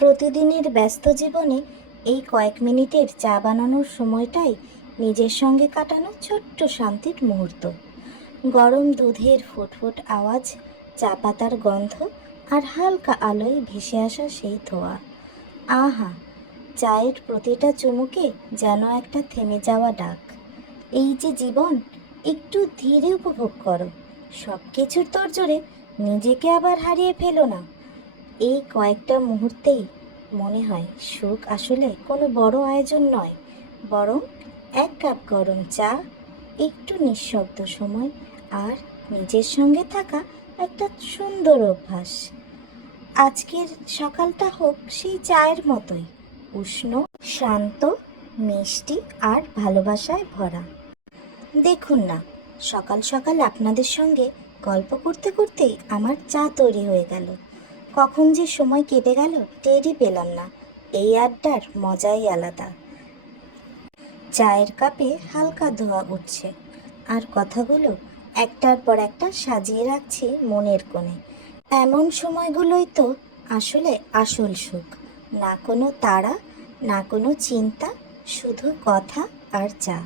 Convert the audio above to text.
প্রতিদিনের ব্যস্ত জীবনে এই কয়েক মিনিটের চা বানানোর সময়টাই নিজের সঙ্গে কাটানো ছোট্ট শান্তির মুহূর্ত। গরম দুধের ফুটফুট আওয়াজ, চা পাতার গন্ধ আর হালকা আলোয় ভেসে আসা সেই ধোঁয়া। আহা! চায়ের প্রতিটা চুমুকে যেন একটা থেমে যাওয়া ডাক। এই যে জীবন, একটু ধীরে উপভোগ করো। সব কিছুর তোড়জোড়ে নিজেকে আবার হারিয়ে ফেলো না। এই কয়েকটা মুহূর্তেই মনে হয় সুখ আসলে কোনো বড় আয়োজন নয়, বরং এক কাপ গরম চা, একটু নিঃশব্দ সময় আর নিজের সঙ্গে থাকা একটা সুন্দর অভ্যাস। আজকের সকালটা হোক সেই চায়ের মতোই, উষ্ণ, শান্ত, মিষ্টি আর ভালোবাসায় ভরা। দেখুন না, সকাল সকাল আপনাদের সঙ্গে গল্প করতে করতেই আমার চা তৈরি হয়ে গেল। কখন যে সময় কেটে গেল টেরই পেলাম না। এই আড্ডার মজাই আলাদা। চায়ের কাপে হালকা ধোঁয়া উঠছে আর কথাগুলো একটার পর একটা সাজিয়ে রাখছি মনের কোণে। এমন সময়গুলোই তো আসলে আসল সুখ। না কোনো তাড়া, না কোনো চিন্তা, শুধু কথা আর চা।